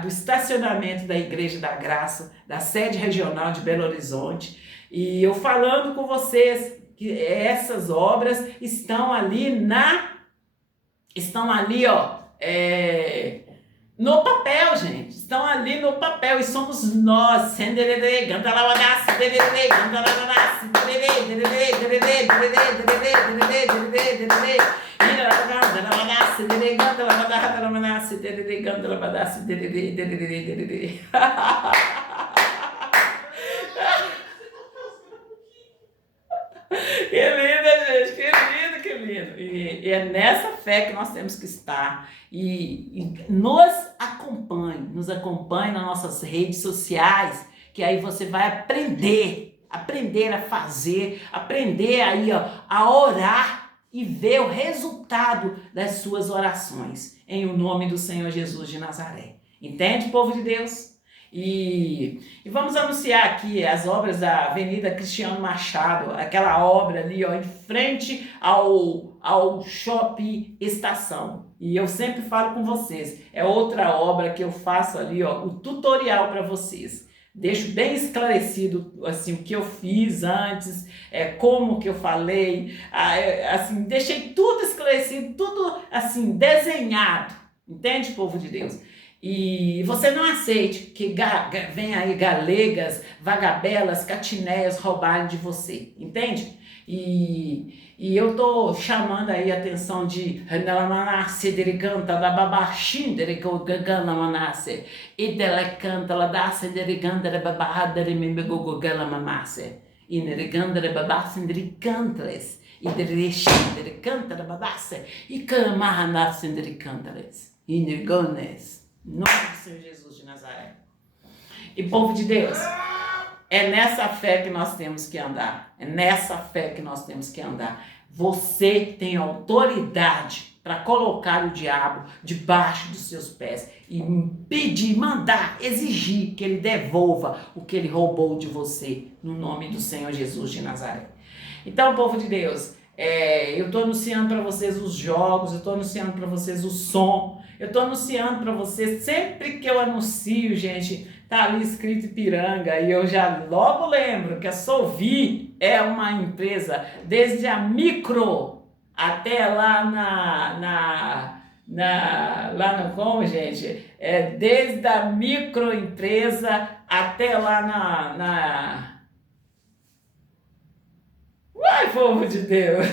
do estacionamento da Igreja da Graça, da sede regional de Belo Horizonte, e eu falando com vocês que essas obras estão ali ó, no papel, gente, estão ali no papel, e somos nós. Que lindo, gente, que lindo. E é nessa fé que nós temos que estar. E nos acompanhe nas nossas redes sociais, que aí você vai aprender a fazer, aprender aí, ó, a orar e ver o resultado das suas orações, em o nome do Senhor Jesus de Nazaré. Entende, povo de Deus? E vamos anunciar aqui as obras da Avenida Cristiano Machado, aquela obra ali, ó, em frente ao Shopping Estação. E eu sempre falo com vocês, é outra obra que eu faço ali, ó, o tutorial para vocês. Deixo bem esclarecido assim, o que eu fiz antes, como que eu falei, assim, deixei tudo esclarecido, tudo assim, desenhado. Entende, povo de Deus? E você não aceite que venha aí galegas, vagabelas, catinéias roubarem de você, entende? E eu tô chamando aí a atenção de dericanta da babachim dericogana manasse e delecanta la da dericanta da babahada de mimegogogala manasse e neriganda da babassin dericantres e dericanta da babasse e camahanassin dericantres e nergones. Em nome do Senhor Jesus de Nazaré. E povo de Deus, é nessa fé que nós temos que andar. É nessa fé que nós temos que andar. Você tem autoridade para colocar o diabo debaixo dos seus pés e pedir, mandar, exigir que ele devolva o que ele roubou de você, no nome do Senhor Jesus de Nazaré. Então, povo de Deus, eu estou anunciando para vocês os jogos, eu estou anunciando para vocês o som, eu estou anunciando para vocês, sempre que eu anuncio, gente, tá ali escrito Ipiranga, e eu já logo lembro que a Solvi é uma empresa, desde a micro até lá lá no como, gente? Desde a microempresa até lá Ai, povo de Deus!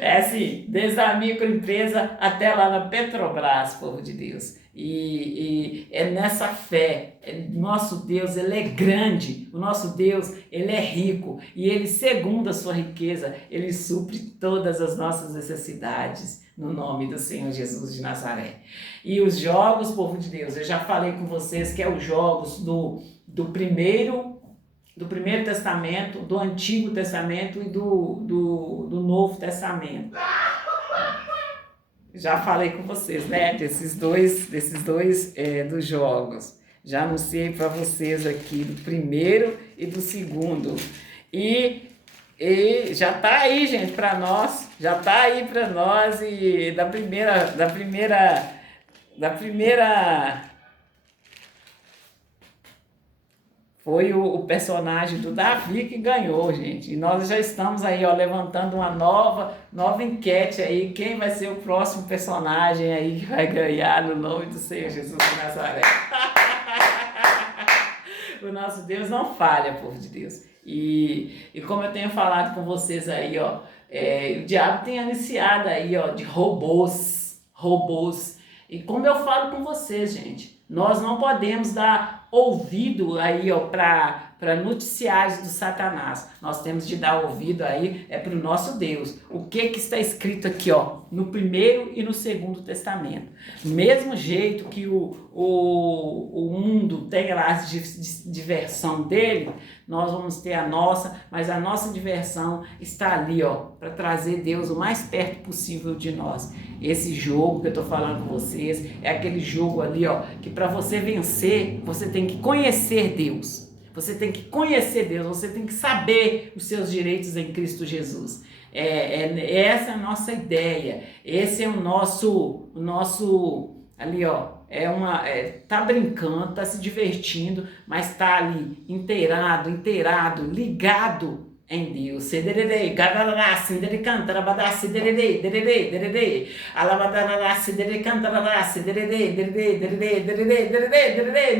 É assim, desde a microempresa até lá na Petrobras, povo de Deus. E é nessa fé, nosso Deus, ele é grande, o nosso Deus, ele é rico, e ele, segundo a sua riqueza, ele supre todas as nossas necessidades, no nome do Senhor Jesus de Nazaré. E os jogos, povo de Deus, eu já falei com vocês que é os jogos do primeiro Testamento, do Antigo Testamento e do Novo Testamento. Já falei com vocês, né, desses dois dos jogos. Já anunciei para vocês aqui do primeiro e do segundo. E já tá aí, gente, para nós. Já tá aí para nós, e da primeira foi o personagem do Davi que ganhou, gente. E nós já estamos aí, ó, levantando uma nova enquete aí. Quem vai ser o próximo personagem aí que vai ganhar, no nome do Senhor Jesus de Nazaré? O nosso Deus não falha, povo de Deus. E como eu tenho falado com vocês aí, ó, o diabo tem anunciado aí, ó, de robôs. E como eu falo com vocês, gente, nós não podemos dar ouvido aí, ó, para noticiários do Satanás. Nós temos de dar ouvido aí para o nosso Deus. O que está escrito aqui, ó, no Primeiro e no Segundo Testamento. Mesmo jeito que o mundo tem lá a diversão dele, nós vamos ter a nossa, mas a nossa diversão está ali, ó, para trazer Deus o mais perto possível de nós. Esse jogo que eu estou falando com vocês é aquele jogo ali, ó, que para você vencer, você tem que conhecer Deus. Você tem que conhecer Deus, você tem que saber os seus direitos em Cristo Jesus. Essa é a nossa ideia, esse é o nosso ali, ó, tá brincando, tá se divertindo, mas tá ali inteirado, ligado em Deus. Cedererei, gadará, cindere cantarabadá, cedererei, dererei, alabadará, cedere cantarabadá, cedererei, dererei,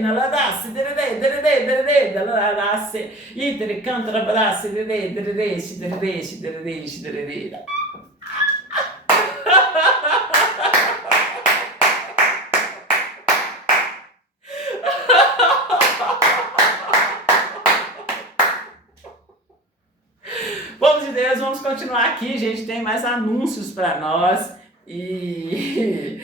naladá, cedererei, dererei, dalará, itere cantarabadá, cedererei, dererei. Povo de Deus, vamos continuar aqui, gente. Tem mais anúncios para nós e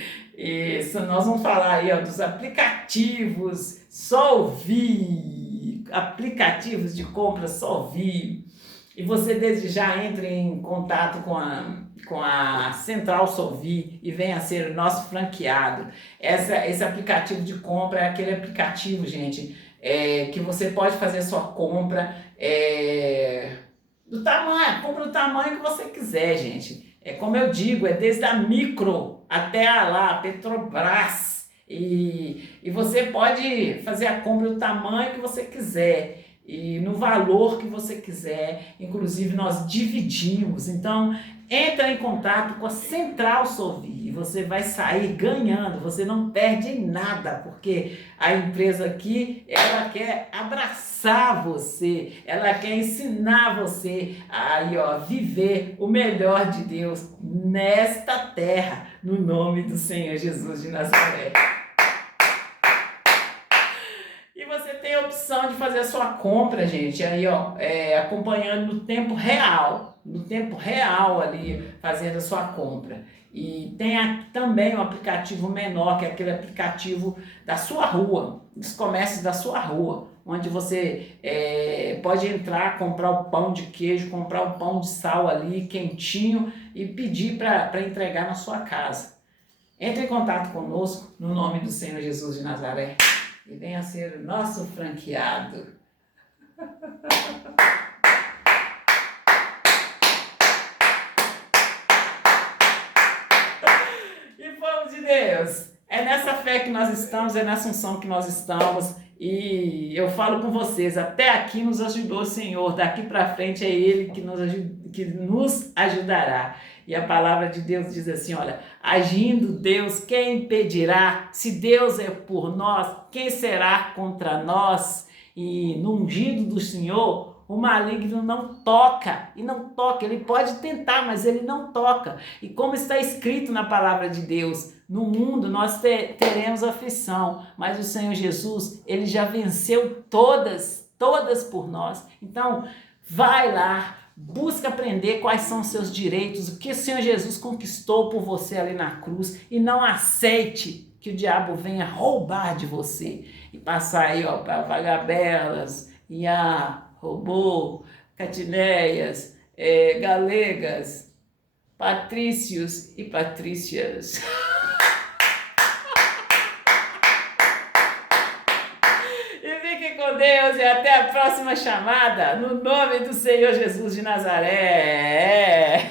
nós vamos falar aí, ó, dos aplicativos Solvi, aplicativos de compra Solvi. E você desde já entre em contato com a Central Solvi e venha ser o nosso franqueado. Esse aplicativo de compra é aquele aplicativo, gente, que você pode fazer sua compra compra do tamanho que você quiser, gente. Como eu digo, desde a micro até a Petrobras. E você pode fazer a compra do tamanho que você quiser e no valor que você quiser. Inclusive, nós dividimos. Então, entra em contato com a Central Solvi e você vai sair ganhando. Você não perde nada, porque a empresa aqui, ela quer abraçar você, ela quer ensinar você a viver o melhor de Deus nesta terra, no nome do Senhor Jesus de Nazaré. Você tem a opção de fazer a sua compra, gente, aí, ó, acompanhando no tempo real ali, fazendo a sua compra. E tem também um aplicativo menor, que é aquele aplicativo da sua rua, dos comércios da sua rua. onde você pode entrar, comprar o pão de queijo, comprar o pão de sal ali, quentinho, e pedir para entregar na sua casa. Entre em contato conosco, no nome do Senhor Jesus de Nazaré, e venha ser o nosso franqueado. E povo de Deus, é nessa fé que nós estamos, é nessa unção que nós estamos, e eu falo com vocês, até aqui nos ajudou o Senhor, daqui para frente é Ele que nos ajudará. E a palavra de Deus diz assim, olha, agindo Deus, quem impedirá? Se Deus é por nós, quem será contra nós? E no ungido do Senhor, o maligno não toca, e não toca, ele pode tentar, mas ele não toca. E como está escrito na palavra de Deus, no mundo nós teremos aflição, mas o Senhor Jesus, ele já venceu todas por nós. Então, vai lá, busca aprender quais são os seus direitos, o que o Senhor Jesus conquistou por você ali na cruz, e não aceite que o diabo venha roubar de você e passar aí para vagabelas, robô, catineias, galegas, patrícios e patrícias. E fiquem com Deus e até a próxima chamada, no nome do Senhor Jesus de Nazaré.